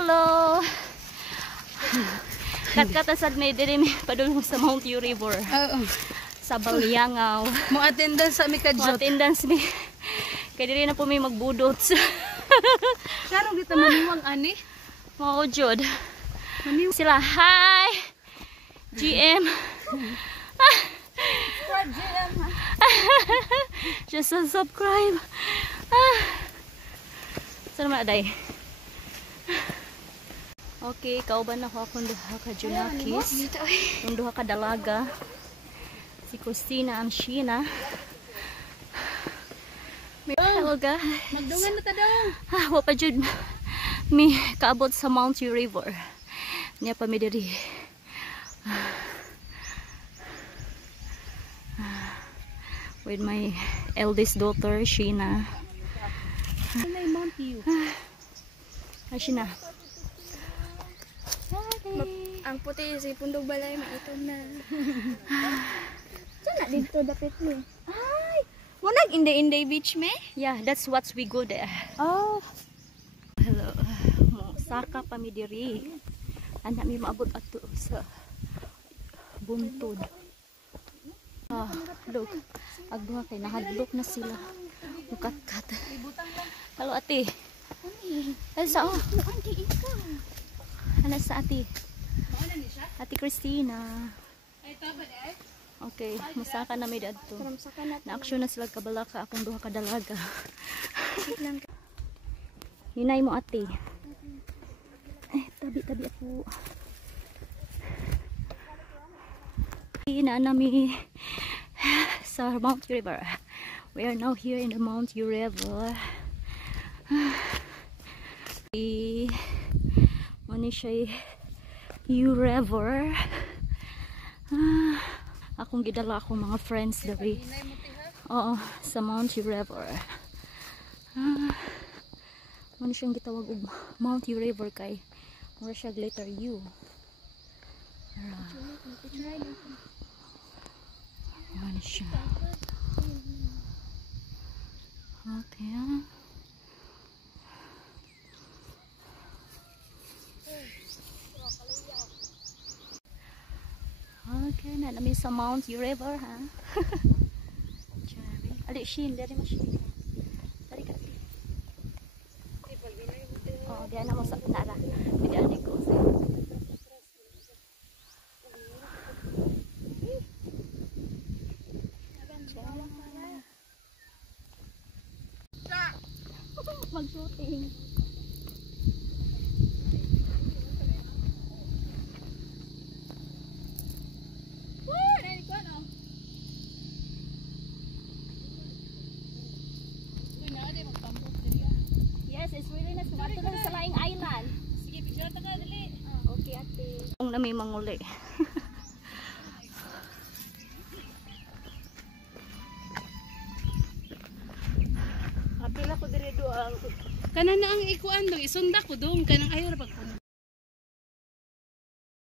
Hello. Kat-kata sad may diri padulong sa Mount U River. Oo. Sa Balyangaw. Mo attendance sa mi kadjot. Mo attendance mi. Kay diri na po may magbudot. Karong kita maniwang ani. Mao jud. Sila hi. GM. Just subscribe. Salamat day. Okay, kauban ako akong duha ka junakis. Yung duha ka dalaga. Si Christina and Sheena. Hello guys. Magdungan na ta daw. Wa pa jud mi kaabot sa Mount U River. Nya pa mi diri. With my eldest daughter, Sheena. May Mount U. Sheena. Ang puti si Pundog Balay, maitog na. Saan na dito dapat mo? Ay! Munag Inday Beach, me? Yeah, that's what we go there. Oh. Hello. Saka pa mi diri. Anak mi maabot ato sa buntod. Look. Agduha kay nahadlok na sila. Ukat-kat. Hello ate. Ay sa oh. Ano sa ate? Ate Christina. Okay, musaka na mi dadto. Na-action na sila kabalaka akong duha ka dalaga. Hinay mo ate. Tabi-tabi ako. Na nami sa Mount U River. We are now here in the Mount U River. Ano siya U River. Akong gidala akong mga friends dari. Oo, sa Mount U River. Ano siyang gitawag og Mount U River kay mura siya letter U. Ano siya? Okay. Okay, na namin sa Mount U River, ha? Ali, Shin, dari mo Shin. Dari ka. Oh, diyan na mo sa nara. Diyan ni ko. Mag-shooting. Yes, it's really nice. Nato lang sa laing island. Sige, picture ta ka dali. Okay, ate. Kung na may manguli. Apil ako diri do ang kanan na ang ikuan do isunda ko dong kanang ayo ra pag